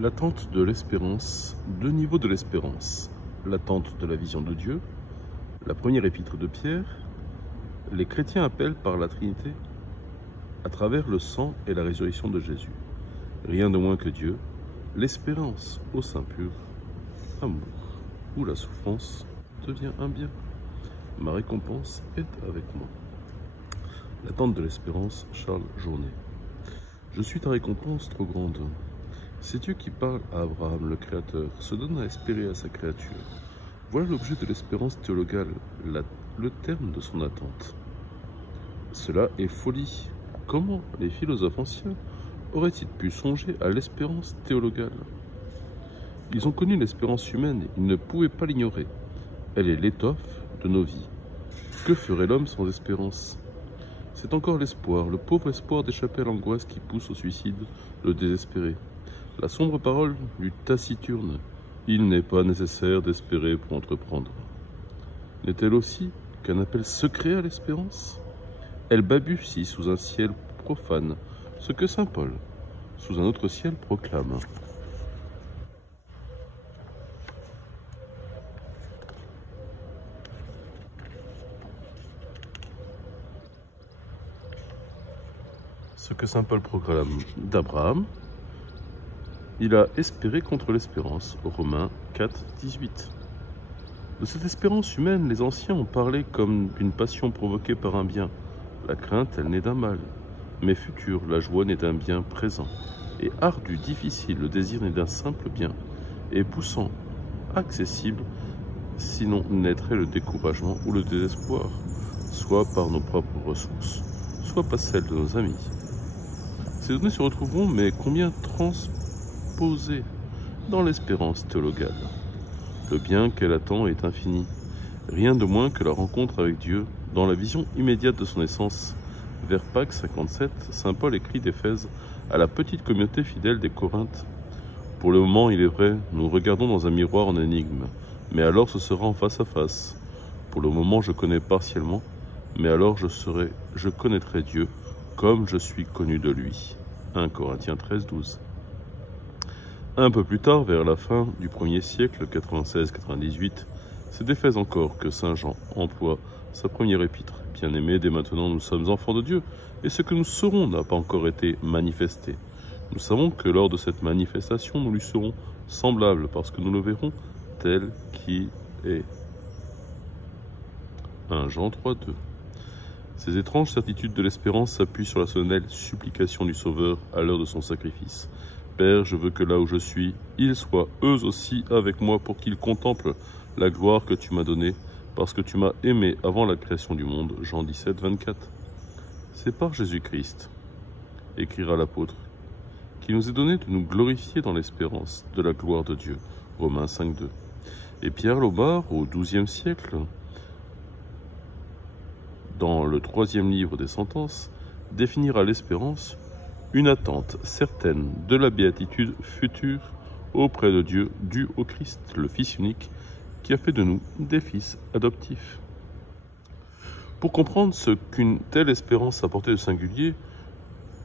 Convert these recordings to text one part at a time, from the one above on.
L'attente de l'espérance, deux niveaux de l'espérance. L'attente de la vision de Dieu, la première épître de Pierre, les chrétiens appellent par la Trinité à travers le sang et la résurrection de Jésus. Rien de moins que Dieu, l'espérance au sein pur, amour, où la souffrance devient un bien. Ma récompense est avec moi. L'attente de l'espérance, Charles Journet. Je suis ta récompense trop grande. C'est Dieu qui parle à Abraham, le Créateur, se donne à espérer à sa créature. Voilà l'objet de l'espérance théologale, le terme de son attente. Cela est folie. Comment les philosophes anciens auraient-ils pu songer à l'espérance théologale? Ils ont connu l'espérance humaine, ils ne pouvaient pas l'ignorer. Elle est l'étoffe de nos vies. Que ferait l'homme sans espérance? C'est encore l'espoir, le pauvre espoir d'échapper à l'angoisse qui pousse au suicide, le désespéré. La sombre parole du taciturne, il n'est pas nécessaire d'espérer pour entreprendre. N'est-elle aussi qu'un appel secret à l'espérance? Elle balbutie sous un ciel profane, ce que saint Paul, sous un autre ciel, proclame. Ce que saint Paul proclame d'Abraham, il a espéré contre l'espérance, Romains 4, 18. De cette espérance humaine, les anciens ont parlé comme d'une passion provoquée par un bien. La crainte, elle naît d'un mal, mais future, la joie naît d'un bien présent. Et ardu, difficile, le désir naît d'un simple bien. Et poussant, accessible, sinon naîtrait le découragement ou le désespoir, soit par nos propres ressources, soit par celles de nos amis. Ces données se retrouveront, mais combien transposées dans l'espérance théologale. Le bien qu'elle attend est infini, rien de moins que la rencontre avec Dieu dans la vision immédiate de son essence. Vers Pâques 57, saint Paul écrit d'Éphèse à la petite communauté fidèle des Corinthes. Pour le moment, il est vrai, nous regardons dans un miroir en énigme, mais alors ce sera en face à face. Pour le moment, je connais partiellement, mais alors je connaîtrai Dieu comme je suis connu de lui. 1 Corinthiens 13, 12. Un peu plus tard, vers la fin du 1er siècle, 96-98, c'est d'Éphèse encore que saint Jean emploie sa première épître. Bien-aimés, dès maintenant nous sommes enfants de Dieu, et ce que nous serons n'a pas encore été manifesté. Nous savons que lors de cette manifestation, nous lui serons semblables, parce que nous le verrons tel qu'il est. 1 Jean 3, 2. Ces étranges certitudes de l'espérance s'appuient sur la solennelle supplication du Sauveur à l'heure de son sacrifice. Père, je veux que là où je suis, ils soient eux aussi avec moi pour qu'ils contemplent la gloire que tu m'as donnée, parce que tu m'as aimé avant la création du monde. Jean 17, 24. C'est par Jésus-Christ, écrira l'apôtre, qu'il nous est donné de nous glorifier dans l'espérance de la gloire de Dieu. Romains 5, 2. Et Pierre Lombard, au XIIe siècle, dans le 3e livre des Sentences, définira l'espérance, une attente certaine de la béatitude future auprès de Dieu due au Christ, le Fils unique, qui a fait de nous des fils adoptifs. Pour comprendre ce qu'une telle espérance apportait de singulier,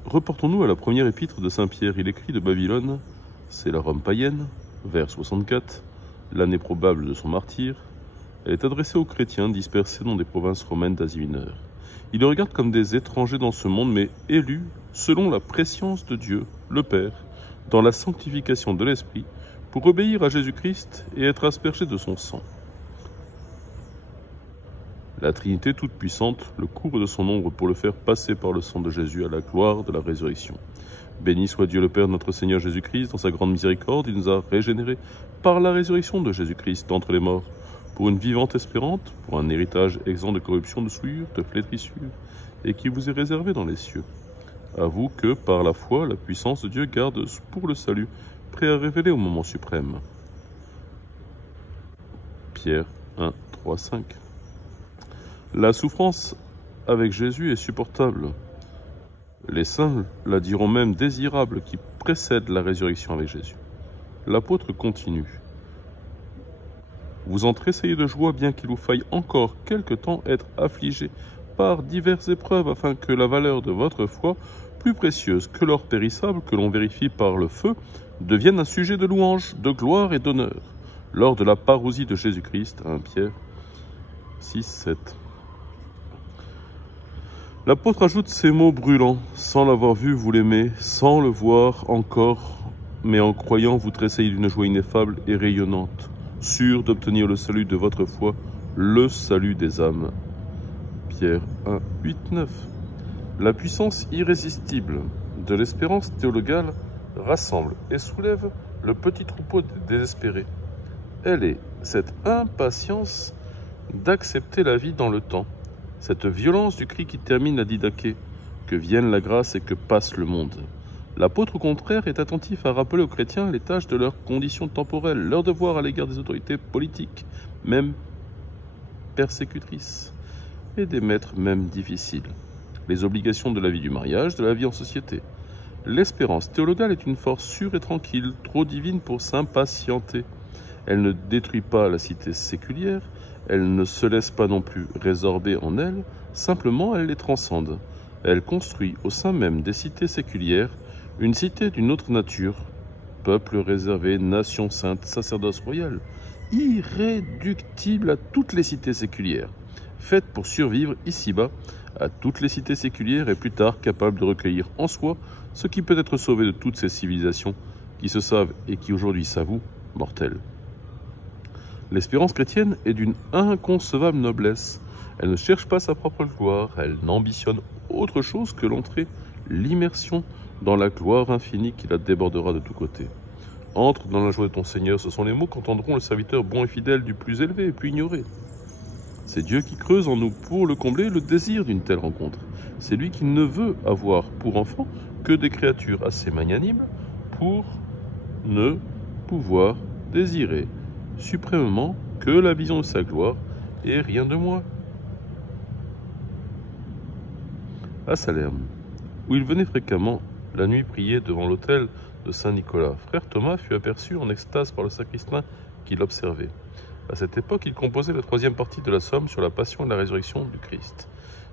reportons-nous à la première épître de saint Pierre. Il écrit de Babylone, c'est la Rome païenne, vers 64, l'année probable de son martyre. Elle est adressée aux chrétiens dispersés dans des provinces romaines d'Asie mineure. Ils les regardent comme des étrangers dans ce monde, mais élus selon la prescience de Dieu, le Père, dans la sanctification de l'Esprit, pour obéir à Jésus-Christ et être aspergés de son sang. La Trinité toute-puissante le couvre de son ombre pour le faire passer par le sang de Jésus à la gloire de la résurrection. Béni soit Dieu le Père, notre Seigneur Jésus-Christ, dans sa grande miséricorde, il nous a régénérés par la résurrection de Jésus-Christ d'entre les morts, pour une vivante espérante, pour un héritage exempt de corruption, de souillure, de flétrissure, et qui vous est réservé dans les cieux. À vous que, par la foi, la puissance de Dieu garde pour le salut, prêt à révéler au moment suprême. Pierre 1, 3, 5. La souffrance avec Jésus est supportable. Les saints la diront même désirable qui précède la résurrection avec Jésus. L'apôtre continue. Vous en tressaillez de joie, bien qu'il vous faille encore quelque temps être affligés par diverses épreuves, afin que la valeur de votre foi, plus précieuses que l'or périssable que l'on vérifie par le feu, deviennent un sujet de louange, de gloire et d'honneur, lors de la parousie de Jésus-Christ, 1 Pierre 6, 7. L'apôtre ajoute ces mots brûlants, sans l'avoir vu, vous l'aimez, sans le voir encore, mais en croyant, vous tressaillez d'une joie ineffable et rayonnante, sûr d'obtenir le salut de votre foi, le salut des âmes. Pierre 1, 8, 9. La puissance irrésistible de l'espérance théologale rassemble et soulève le petit troupeau des désespérés. Elle est cette impatience d'accepter la vie dans le temps, cette violence du cri qui termine la didaquée, que vienne la grâce et que passe le monde. L'apôtre, au contraire, est attentif à rappeler aux chrétiens les tâches de leurs conditions temporelles, leur devoir à l'égard des autorités politiques, même persécutrices, et des maîtres même difficiles, les obligations de la vie du mariage, de la vie en société. L'espérance théologale est une force sûre et tranquille, trop divine pour s'impatienter. Elle ne détruit pas la cité séculière, elle ne se laisse pas non plus résorber en elle, simplement elle les transcende. Elle construit au sein même des cités séculières une cité d'une autre nature, peuple réservé, nation sainte, sacerdoce royal, irréductible à toutes les cités séculières, faite pour survivre ici-bas à toutes les cités séculières et plus tard capable de recueillir en soi ce qui peut être sauvé de toutes ces civilisations qui se savent et qui aujourd'hui s'avouent mortelles. L'espérance chrétienne est d'une inconcevable noblesse. Elle ne cherche pas sa propre gloire, elle n'ambitionne autre chose que l'entrée, l'immersion dans la gloire infinie qui la débordera de tous côtés. Entre dans la joie de ton Seigneur, ce sont les mots qu'entendront le serviteur bon et fidèle du plus élevé et puis ignoré. C'est Dieu qui creuse en nous pour le combler le désir d'une telle rencontre. C'est lui qui ne veut avoir pour enfants que des créatures assez magnanimes pour ne pouvoir désirer suprêmement que la vision de sa gloire et rien de moins. À Salerne, où il venait fréquemment la nuit prier devant l'autel de Saint-Nicolas, frère Thomas fut aperçu en extase par le sacristain qui l'observait. À cette époque, il composait la 3e partie de la somme sur la passion et la résurrection du Christ.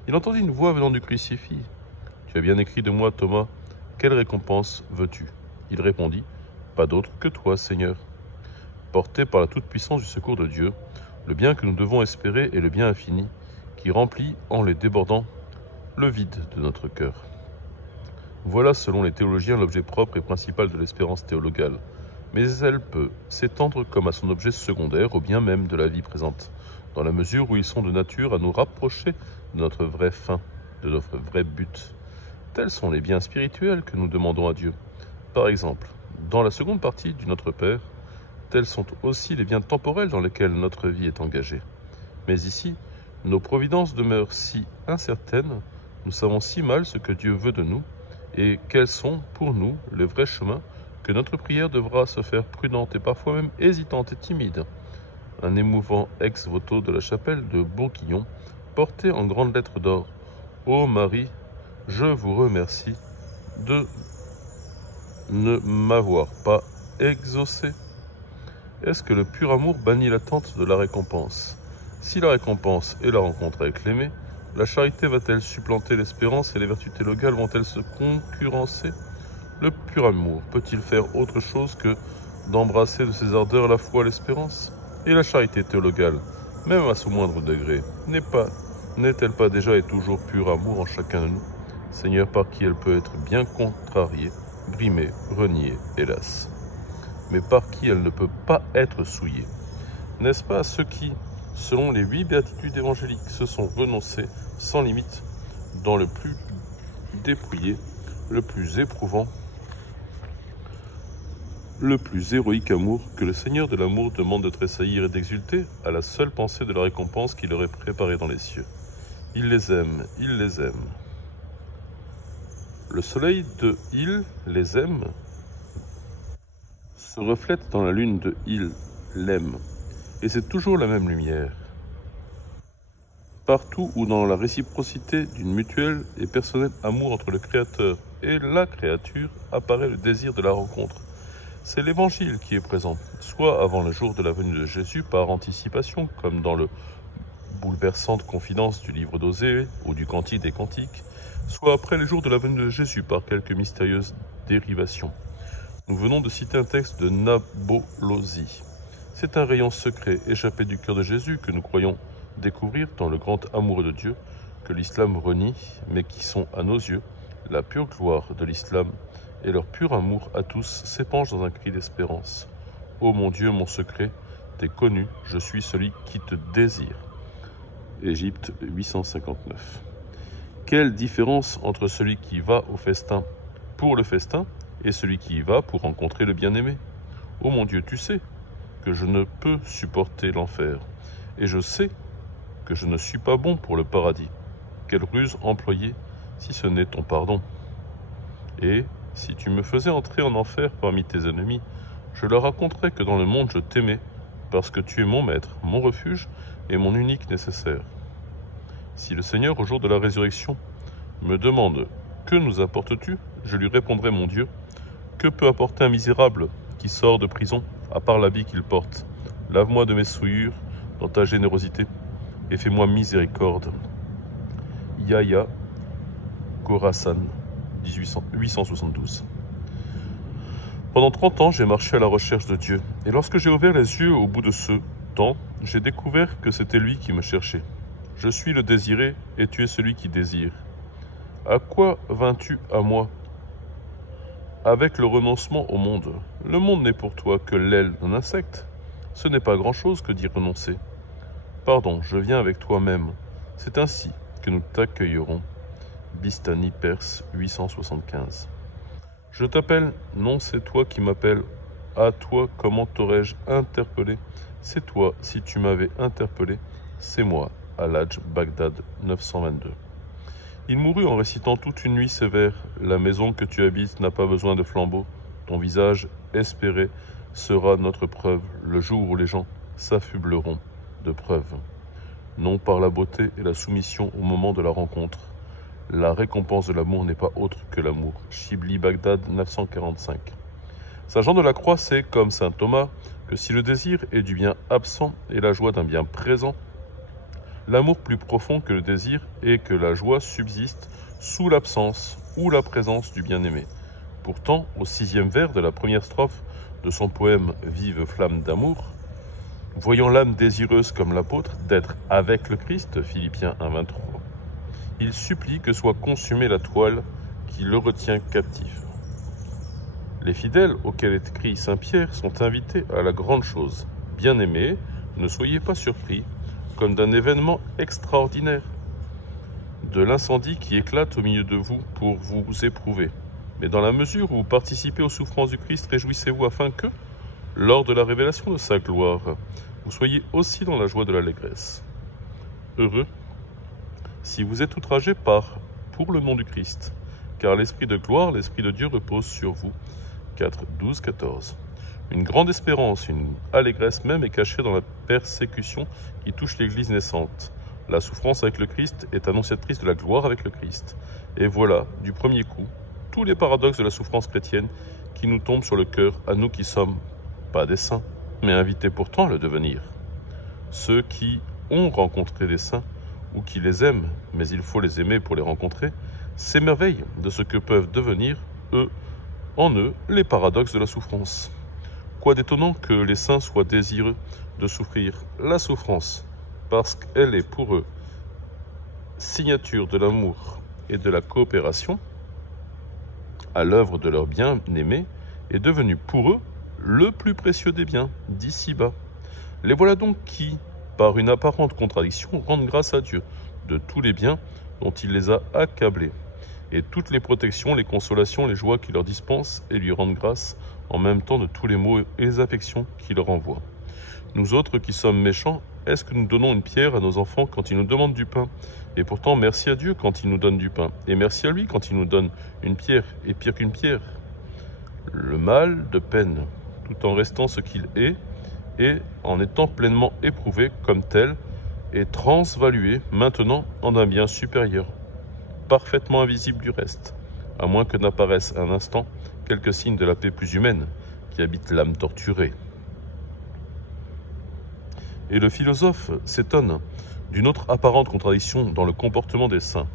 Il entendit une voix venant du crucifix. « Tu as bien écrit de moi, Thomas, quelle récompense veux-tu » Il répondit, « Pas d'autre que toi, Seigneur. » Porté par la toute-puissance du secours de Dieu, le bien que nous devons espérer est le bien infini, qui remplit, en les débordant, le vide de notre cœur. Voilà, selon les théologiens, l'objet propre et principal de l'espérance théologale, mais elle peut s'étendre comme à son objet secondaire au bien même de la vie présente, dans la mesure où ils sont de nature à nous rapprocher de notre vraie fin, de notre vrai but. Tels sont les biens spirituels que nous demandons à Dieu. Par exemple, dans la seconde partie du Notre Père, tels sont aussi les biens temporels dans lesquels notre vie est engagée. Mais ici, nos providences demeurent si incertaines, nous savons si mal ce que Dieu veut de nous, et quels sont, pour nous, les vrais chemins que notre prière devra se faire prudente et parfois même hésitante et timide. Un émouvant ex-voto de la chapelle de Bourguignon, porté en grandes lettres d'or. « Ô Marie, je vous remercie de ne m'avoir pas exaucé. » Est-ce que le pur amour bannit l'attente de la récompense? Si la récompense est la rencontre avec l'aimé, la charité va-t-elle supplanter l'espérance et les vertus théologales vont-elles se concurrencer? Le pur amour peut-il faire autre chose que d'embrasser de ses ardeurs la foi et l'espérance? Et la charité théologale, même à son moindre degré, n'est-elle pas déjà et toujours pur amour en chacun de nous, Seigneur, par qui elle peut être bien contrariée, brimée, reniée, hélas, mais par qui elle ne peut pas être souillée? N'est-ce pas ceux qui, selon les 8 béatitudes évangéliques, se sont renoncés sans limite dans le plus dépouillé, le plus éprouvant, le plus héroïque amour que le Seigneur de l'amour demande de tressaillir et d'exulter à la seule pensée de la récompense qu'il aurait préparée dans les cieux. Il les aime, il les aime. Le soleil de « il les aime » se reflète dans la lune de « il l'aime » et c'est toujours la même lumière. Partout où dans la réciprocité d'une mutuelle et personnelle amour entre le Créateur et la créature apparaît le désir de la rencontre. C'est l'Évangile qui est présent, soit avant le jour de la venue de Jésus par anticipation, comme dans le bouleversante confidence du livre d'Osée ou du Cantique des Cantiques, soit après les jours de la venue de Jésus par quelques mystérieuses dérivations. Nous venons de citer un texte de Nabolosi. C'est un rayon secret échappé du cœur de Jésus que nous croyons découvrir dans le grand amour de Dieu que l'islam renie, mais qui sont à nos yeux la pure gloire de l'islam et leur pur amour à tous s'épanche dans un cri d'espérance. Ô mon Dieu, mon secret, t'es connu, je suis celui qui te désire. Égypte 859. Quelle différence entre celui qui va au festin pour le festin et celui qui y va pour rencontrer le bien-aimé. Ô mon Dieu, tu sais que je ne peux supporter l'enfer, et je sais que je ne suis pas bon pour le paradis. Quelle ruse employer si ce n'est ton pardon? Et si tu me faisais entrer en enfer parmi tes ennemis, je leur raconterais que dans le monde je t'aimais, parce que tu es mon maître, mon refuge et mon unique nécessaire. Si le Seigneur, au jour de la résurrection, me demande « Que nous apportes-tu » je lui répondrai « Mon Dieu, que peut apporter un misérable qui sort de prison, à part l'habit qu'il porte? Lave-moi de mes souillures dans ta générosité et fais-moi miséricorde. » Yahya Khorasan, 872. Pendant 30 ans, j'ai marché à la recherche de Dieu, et lorsque j'ai ouvert les yeux au bout de ce temps, j'ai découvert que c'était lui qui me cherchait. Je suis le désiré, et tu es celui qui désire. À quoi vins-tu à moi? Avec le renoncement au monde. Le monde n'est pour toi que l'aile d'un insecte. Ce n'est pas grand-chose que d'y renoncer. Pardon, je viens avec toi-même. C'est ainsi que nous t'accueillerons. Bistani, Perse, 875. Je t'appelle, non, c'est toi qui m'appelles. À toi, comment t'aurais-je interpellé? C'est toi, si tu m'avais interpellé. C'est moi, Al-Hajj, Bagdad, 922. Il mourut en récitant toute une nuit sévère. La maison que tu habites n'a pas besoin de flambeaux. Ton visage espéré sera notre preuve, le jour où les gens s'affubleront de preuves. Non par la beauté et la soumission au moment de la rencontre. La récompense de l'amour n'est pas autre que l'amour. Chibli, Bagdad, 945. Saint Jean de la Croix sait, comme saint Thomas, que si le désir est du bien absent et la joie d'un bien présent, l'amour plus profond que le désir est que la joie subsiste sous l'absence ou la présence du bien-aimé. Pourtant, au 6e vers de la première strophe de son poème « Vive flamme d'amour », voyant l'âme désireuse comme l'apôtre d'être avec le Christ, Philippiens 1,23, il supplie que soit consumée la toile qui le retient captif. Les fidèles auxquels est écrit saint Pierre sont invités à la grande chose. Bien-aimés, ne soyez pas surpris, comme d'un événement extraordinaire, de l'incendie qui éclate au milieu de vous pour vous éprouver. Mais dans la mesure où vous participez aux souffrances du Christ, réjouissez-vous afin que, lors de la révélation de sa gloire, vous soyez aussi dans la joie de l'allégresse. Heureux si vous êtes outragés pour le nom du Christ, car l'Esprit de gloire, l'Esprit de Dieu repose sur vous. 4, 12, 14. Une grande espérance, une allégresse même est cachée dans la persécution qui touche l'Église naissante. La souffrance avec le Christ est annonciatrice de la gloire avec le Christ. Et voilà, du premier coup, tous les paradoxes de la souffrance chrétienne qui nous tombent sur le cœur à nous qui sommes, pas des saints, mais invités pourtant à le devenir. Ceux qui ont rencontré des saints, ou qui les aiment, mais il faut les aimer pour les rencontrer, s'émerveillent de ce que peuvent devenir, en eux, les paradoxes de la souffrance. Quoi d'étonnant que les saints soient désireux de souffrir la souffrance, parce qu'elle est pour eux signature de l'amour et de la coopération à l'œuvre de leur bien-aimé, est devenu pour eux le plus précieux des biens d'ici-bas. Les voilà donc qui, par une apparente contradiction, rendent grâce à Dieu de tous les biens dont il les a accablés, et toutes les protections, les consolations, les joies qu'il leur dispense, et lui rendent grâce en même temps de tous les maux et les affections qu'il leur envoie. Nous autres qui sommes méchants, est-ce que nous donnons une pierre à nos enfants quand ils nous demandent du pain? Et pourtant, merci à Dieu quand il nous donne du pain, et merci à lui quand il nous donne une pierre, et pire qu'une pierre, le mal de peine, tout en restant ce qu'il est, et en étant pleinement éprouvé comme tel, et transvalué maintenant en un bien supérieur, parfaitement invisible du reste, à moins que n'apparaissent un instant quelques signes de la paix plus humaine qui habite l'âme torturée. Et le philosophe s'étonne d'une autre apparente contradiction dans le comportement des saints.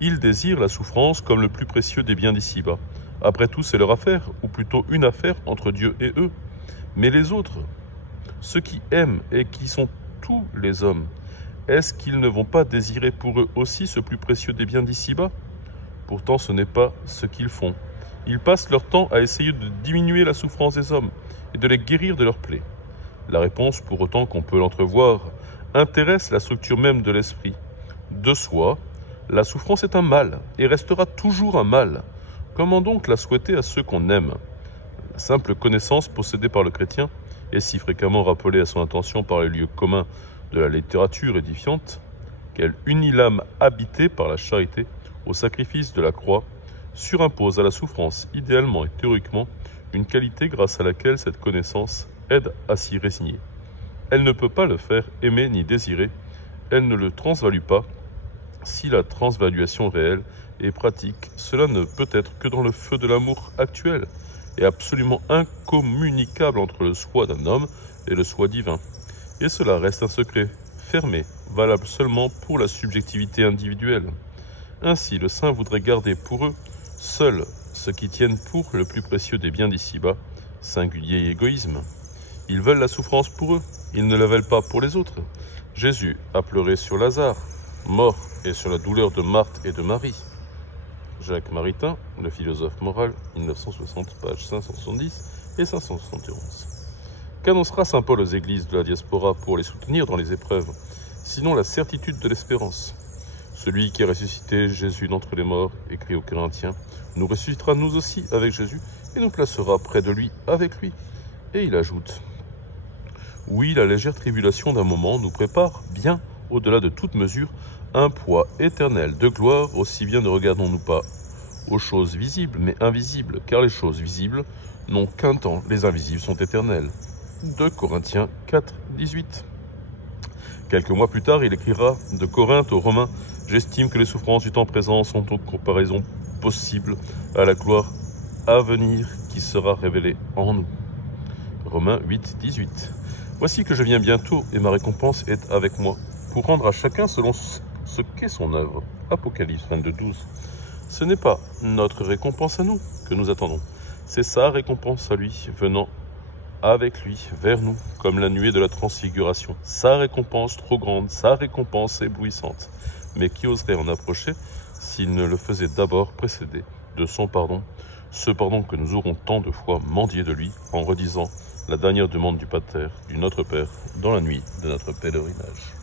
Ils désirent la souffrance comme le plus précieux des biens d'ici-bas. Après tout, c'est leur affaire, ou plutôt une affaire entre Dieu et eux. Mais les autres, ceux qui aiment et qui sont tous les hommes, est-ce qu'ils ne vont pas désirer pour eux aussi ce plus précieux des biens d'ici-bas? Pourtant, ce n'est pas ce qu'ils font. Ils passent leur temps à essayer de diminuer la souffrance des hommes et de les guérir de leurs plaies. La réponse, pour autant qu'on peut l'entrevoir, intéresse la structure même de l'esprit. De soi, la souffrance est un mal et restera toujours un mal. Comment donc la souhaiter à ceux qu'on aime? La simple connaissance possédée par le chrétien est si fréquemment rappelée à son attention par les lieux communs de la littérature édifiante, qu'elle unit l'âme habitée par la charité au sacrifice de la croix, surimpose à la souffrance idéalement et théoriquement une qualité grâce à laquelle cette connaissance aide à s'y résigner. Elle ne peut pas le faire aimer ni désirer, elle ne le transvalue pas. Si la transvaluation réelle et pratique, cela ne peut être que dans le feu de l'amour actuel et absolument incommunicable entre le soi d'un homme et le soi divin. Et cela reste un secret fermé, valable seulement pour la subjectivité individuelle. Ainsi, le saint voudrait garder pour eux seuls ce qui tiennent pour le plus précieux des biens d'ici-bas, singulier égoïsme. Ils veulent la souffrance pour eux, ils ne la veulent pas pour les autres. Jésus a pleuré sur Lazare, mort, et sur la douleur de Marthe et de Marie. Jacques Maritain, le philosophe moral, 1960, pages 570 et 571. Qu'annoncera saint Paul aux églises de la diaspora pour les soutenir dans les épreuves, sinon la certitude de l'espérance? Celui qui a ressuscité Jésus d'entre les morts, écrit aux Corinthiens, nous ressuscitera nous aussi avec Jésus et nous placera près de lui avec lui. Et il ajoute, oui, la légère tribulation d'un moment nous prépare bien, au-delà de toute mesure, un poids éternel de gloire, aussi bien ne regardons-nous pas aux choses visibles, mais invisibles, car les choses visibles n'ont qu'un temps, les invisibles sont éternels. 2 Corinthiens 4, 18. Quelques mois plus tard, il écrira de Corinthe aux Romains, « J'estime que les souffrances du temps présent sont en comparaison possible à la gloire à venir qui sera révélée en nous. » Romains 8, 18. Voici que je viens bientôt et ma récompense est avec moi, pour rendre à chacun selon ce qu'est son œuvre. Apocalypse 22, 12. Ce n'est pas notre récompense à nous que nous attendons, c'est sa récompense à lui, venant avec lui, vers nous, comme la nuée de la transfiguration. Sa récompense trop grande, sa récompense éblouissante. Mais qui oserait en approcher s'il ne le faisait d'abord précéder de son pardon, ce pardon que nous aurons tant de fois mendié de lui en redisant la dernière demande du Pater, du Notre Père, dans la nuit de notre pèlerinage.